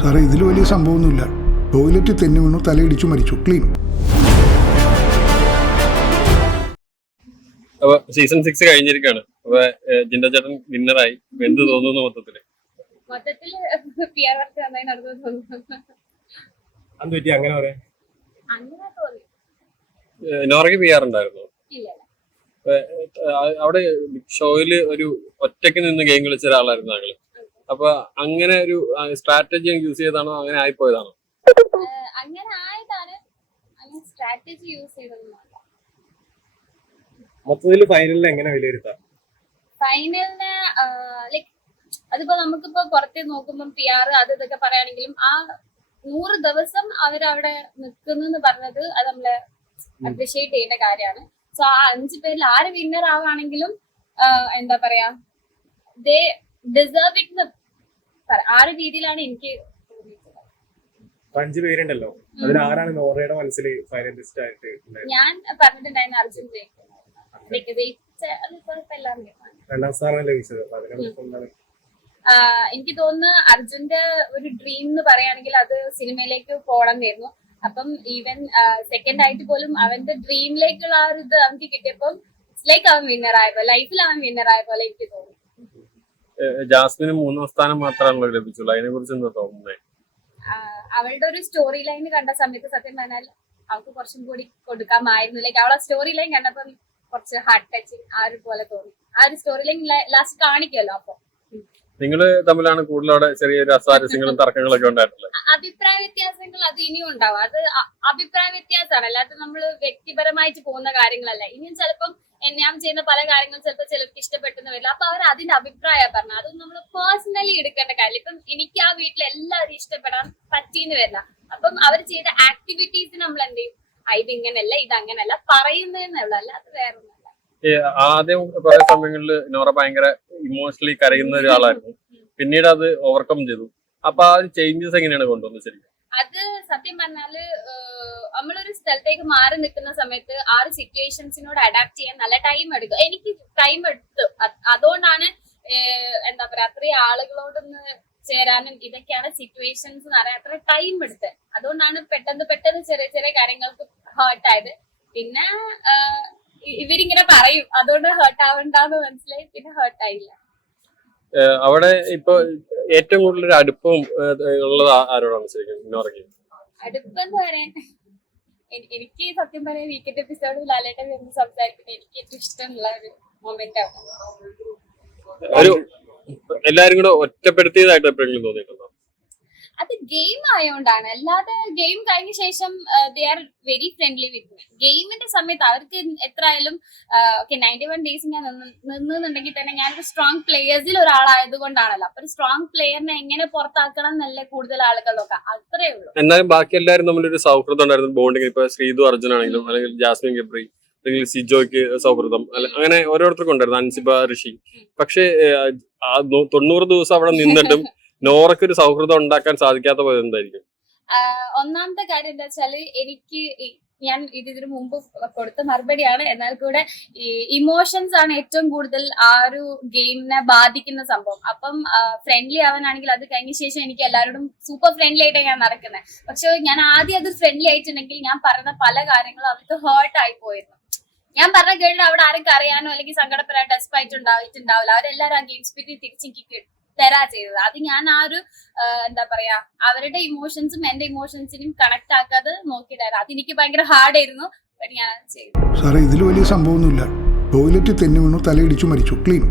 സാറേ ഇതിൽ വലിയ സംഭവമൊന്നുമില്ല. ടോയ്ലറ്റ് തെന്നു വീണു തലയിടിച്ചു മരിച്ചു. ക്ലീൻ. അപ്പൊ സീസൺ സിക്സ് കഴിഞ്ഞിരിക്കാണ്. അപ്പൊ ചേട്ടൻ വിന്നറായി എന്ത് തോന്നുന്നു മൊത്തത്തിൽ? വർക്ക് നന്നായി നടന്നു തോന്നുന്നു. അത് പറ്റി? അങ്ങനെ പറയാം. അങ്ങനെ തോന്നി. ഏഹ്, നോറയ്ക്ക് പി ആർ ഉണ്ടായിരുന്നു? ഇല്ല അവിടെ ഷോയിൽ ഒരു ഒറ്റയ്ക്ക് നിന്ന് ഗെയിം കളിച്ച ഒരാളായിരുന്നു ഞങ്ങൾ അപ്പൊ അങ്ങനെ ഒരു സ്ട്രാറ്റജി യൂസ് ചെയ്താണോ അങ്ങനെ ആയിപ്പോയതാണോ? അങ്ങനെ ആയതാണ്. സ്ട്രാറ്റജി യൂസ് ചെയ്തതൊന്നുമല്ല മൊത്തത്തിൽ ഫൈനലിൽ എങ്ങനെ വിലയിരുത്താം? ഫൈനലിന് ലൈക് അതിപ്പോ നമുക്കിപ്പോ പുറത്തെ നോക്കുമ്പോൾ പി ആർ അത് ഇതൊക്കെ പറയുകയാണെങ്കിലും ആ നൂറ് ദിവസം അവരവിടെ നിൽക്കുന്നു പറഞ്ഞത് അത് നമ്മൾ അപ്രിഷിയേറ്റ് ചെയ്യേണ്ട കാര്യമാണ്. സോ ആ അഞ്ചു പേരിൽ ആര് വിന്നർ ആവുകയാണെങ്കിലും എന്താ പറയാ ദേ ഡിസേർവ് ഇറ്റ് ആ ഒരു രീതിയിലാണ് എനിക്ക് അഞ്ച് പേരുണ്ടല്ലോ. അതിൽ ആരാണ് നോറയുടെ മനസ്സിൽ ഫൈനലിസ്റ്റ് ആയിട്ട്? ഞാൻ പറഞ്ഞിട്ടുണ്ടായിരുന്നു അർജുൻ. രണ്ടാം സ്ഥാനം ലഭിച്ചത് എനിക്ക് തോന്നുന്നു അർജുന്റെ ഒരു ഡ്രീം എന്ന് പറയുകയാണെങ്കിൽ അത് സിനിമയിലേക്ക് പോകണം എന്നായിരുന്നു. അപ്പം ഈവൻ സെക്കൻഡ് ആയിട്ട് പോലും അവന്റെ ഡ്രീമിലേക്കുള്ള ആ ഒരു ഇത് അവൻ കിട്ടിയപ്പം ലൈക്ക് അവൻ വിന്നർ ആയ പോലെ ലൈഫിൽ അവൻ വിന്നർ ആയ പോലെ എനിക്ക് തോന്നി ഏഹ്, ജാസ്മിന് മൂന്നാം സ്ഥാനം മാത്രമാണല്ലോ ലഭിച്ചുള്ളൂ. അതിനെ കുറിച്ച് എന്താ തോന്നുന്നത് അവളുടെ ഒരു സ്റ്റോറി ലൈൻ കണ്ട സമയത്ത് സത്യം പറഞ്ഞാൽ അവൾക്ക് കുറച്ചും കൂടി കൊടുക്കാമായിരുന്നു ലൈക്ക് അവളെ സ്റ്റോറി ലൈൻ കണ്ടപ്പം കുറച്ച് ഹാർട്ട് ടച്ചിങ് ആ ഒരു പോലെ തോന്നി. ആ ഒരു സ്റ്റോറി ലൈൻ ലാസ്റ്റ് കാണിക്കുമല്ലോ അപ്പൊ. നിങ്ങൾ തമ്മിലാണ് കൂടുതൽ അവിടെ ചെറിയൊരു അസ്വാരസ്യങ്ങളും തർക്കങ്ങളൊക്കെ ഉണ്ടായിട്ടുള്ളത്. അഭിപ്രായ വ്യത്യാസങ്ങൾ അത് ഇനിയും ഉണ്ടാവും. അത് അഭിപ്രായ വ്യത്യാസമാണ്. അല്ലാതെ നമ്മൾ വ്യക്തിപരമായിട്ട് പോകുന്ന കാര്യങ്ങളല്ല. ഇനിയും ചിലപ്പം ഞാൻ ചെയ്യുന്ന പല കാര്യങ്ങളും ചിലപ്പോൾ ചിലർക്ക് ഇഷ്ടപ്പെട്ടെന്ന് വരില്ല. അപ്പൊ അവർ അതിന്റെ അഭിപ്രായം പറഞ്ഞു അത് നമ്മൾ പേഴ്സണലി എടുക്കേണ്ട കാര്യം ഇപ്പം എനിക്ക് ആ വീട്ടിൽ എല്ലാവരും ഇഷ്ടപ്പെടാൻ പറ്റിയെന്ന് വരില്ല. അപ്പം അവർ ചെയ്ത ആക്ടിവിറ്റീസ് നമ്മൾ എന്ത് ചെയ്യും? ഇത് ഇങ്ങനല്ല ഇത് അങ്ങനല്ല പറയുന്നതെന്നുള്ളൂ അല്ലാതെ വേറെ ഒന്നല്ല ഈ ആദ്യം കുറെ സമയങ്ങളിൽ നോറ ഭയങ്കര ഇമോഷണലി കരയുന്ന ഒരാളായിരുന്നു. പിന്നീട് അത് ഓവർകം ചെയ്തു. അപ്പൊ ആ ചേഞ്ചസ് എങ്ങനെയാണ് കൊണ്ടുവന്നത് ശരിക്കും? അത് സത്യം പറഞ്ഞാൽ നമ്മളൊരു സ്ഥലത്തേക്ക് മാറി നിൽക്കുന്ന സമയത്ത് ആ ഒരു സിറ്റുവേഷൻസിനോട് അഡാപ്റ്റ് ചെയ്യാൻ നല്ല ടൈം എടുക്കും. എനിക്ക് ടൈം എടുത്തു. അതുകൊണ്ടാണ് എന്താ പറയാ അത്രയും ആളുകളോടൊന്ന് ചേരാനും ഇതൊക്കെയാണ് സിറ്റുവേഷൻസ് എന്ന് പറയാൻ അത്ര ടൈം എടുത്ത്. അതുകൊണ്ടാണ് പെട്ടെന്ന് പെട്ടെന്ന് ചെറിയ ചെറിയ കാര്യങ്ങൾക്ക് ഹേർട്ടായത് പിന്നെ ഇവരിങ്ങനെ പറയും. അതുകൊണ്ട് ഹേർട്ട് ആവണ്ടെന്ന് മനസ്സിലായി. പിന്നെ ഹേർട്ട് ആയില്ല. അവിടെ ഇപ്പൊ ഏറ്റവും കൂടുതൽ ഒരു അടുപ്പവും ഏഹ് ഉള്ളത് ആരോടാണ് ശരിക്കും? നോറയ്ക്ക് അടുപ്പെന്ന് പറയാൻ എനിക്ക് സത്യം പറയാൻ വീക്കെൻഡ് എപ്പിസോഡിൽ ലാലേട്ടൻ വരുന്ന സംസാരിക്കുന്നത് എനിക്ക് ഏറ്റവും ഇഷ്ടമുള്ള ഒരു മൊമെന്റ് ആണ്. ഒരു എല്ലാരും കൂടെ ഒറ്റപ്പെടുത്തിയതായിട്ട് എപ്പോഴെങ്കിലും തോന്നിയിട്ടുണ്ടോ? അത് ഗെയിം ആയതുകൊണ്ടാണ് അല്ലാതെ ഗെയിം കഴിഞ്ഞ ശേഷം they are very friendly with ഗെയിമിന്റെ സമയത്ത് അവർക്ക് എത്ര ആയാലും ഓക്കെ നയന്റി വൺ ഡേയ്സ് ഞാൻ നിന്നുന്നുണ്ടെങ്കിൽ തന്നെ ഞാനൊരു സ്ട്രോങ് പ്ലേയേഴ്സിൽ ഒരാളായത് കൊണ്ടാണല്ലോ. അപ്പൊ ഒരു സ്ട്രോങ് പ്ലെയറിനെ എങ്ങനെ പുറത്താക്കണം എന്നല്ലേ കൂടുതൽ ആളുകൾ നോക്കാം. അത്രേ ഉള്ളൂ. എന്നാലും ബാക്കി എല്ലാവരും തമ്മിലൊരു സൗഹൃദം ഉണ്ടായിരുന്നു. ബോണ്ടിങ് ഇപ്പൊ ശ്രീതു അർജുൻ ആണെങ്കിലും അല്ലെങ്കിൽ ജാസ്മിൻ ഗബ്രി അല്ലെങ്കിൽ സിജോയ്ക്ക് സൗഹൃദം. അങ്ങനെ ഓരോരുത്തർക്കും ഉണ്ടായിരുന്നു. അൻസിബ ഋഷി. പക്ഷേ തൊണ്ണൂറ് ദിവസം അവിടെ നിന്നിട്ടും നോറയ്ക്ക് ഒരു സൗഹൃദം ഉണ്ടാക്കാൻ സാധിക്കാത്ത പോയത് എന്തായിരിക്കും? ഒന്നാമത്തെ കാര്യം എന്താ വെച്ചാൽ എനിക്ക് ഞാൻ ഇത് ഇതിനു മുമ്പ് കൊടുത്ത മറുപടിയാണ്. എന്നാൽ കൂടെ ഈ ഇമോഷൻസ് ആണ് ഏറ്റവും കൂടുതൽ ആ ഒരു ഗെയിമിനെ ബാധിക്കുന്ന സംഭവം. അപ്പം ഫ്രണ്ട്ലി ആവാനാണെങ്കിൽ അത് കഴിഞ്ഞ ശേഷം എനിക്ക് എല്ലാവരോടും സൂപ്പർ ഫ്രണ്ട്ലി ആയിട്ടാണ് ഞാൻ നടക്കുന്നത് പക്ഷെ ഞാൻ ആദ്യം അത് ഫ്രണ്ട്ലി ആയിട്ടുണ്ടെങ്കിൽ ഞാൻ പറഞ്ഞ പല കാര്യങ്ങളും അവർക്ക് ഹേർട്ട് ആയി പോയിരുന്നു. ഞാൻ പറഞ്ഞ കേട്ടിട്ട് അവിടെ ആരും അറിയാനോ അല്ലെങ്കിൽ സങ്കടപ്പെടാൻ ഡെസ്പായിട്ട് ഉണ്ടായിട്ടുണ്ടാവില്ല അവരെല്ലാവരും ആ ഗെയിം സ്പിരിറ്റ് തിരിച്ചെനിക്ക് തരാ ചെയ്തത്. അത് ഞാൻ ആ ഒരു എന്താ പറയാ അവരുടെ ഇമോഷൻസും എന്റെ ഇമോഷൻസിനും കണക്ട് ആക്കാതെ നോക്കിയിട്ടായിരുന്നു. അത് എനിക്ക് ഭയങ്കര ഹാർഡ് ആയിരുന്നു ഞാൻ ചെയ്തു. സാറേ ഇതിൽ വലിയ സംഭവമൊന്നുമില്ല. ടോയ്ലറ്റ് തെന്നി വീണു തലയിടിച്ചു മരിച്ചു. ക്ലീൻ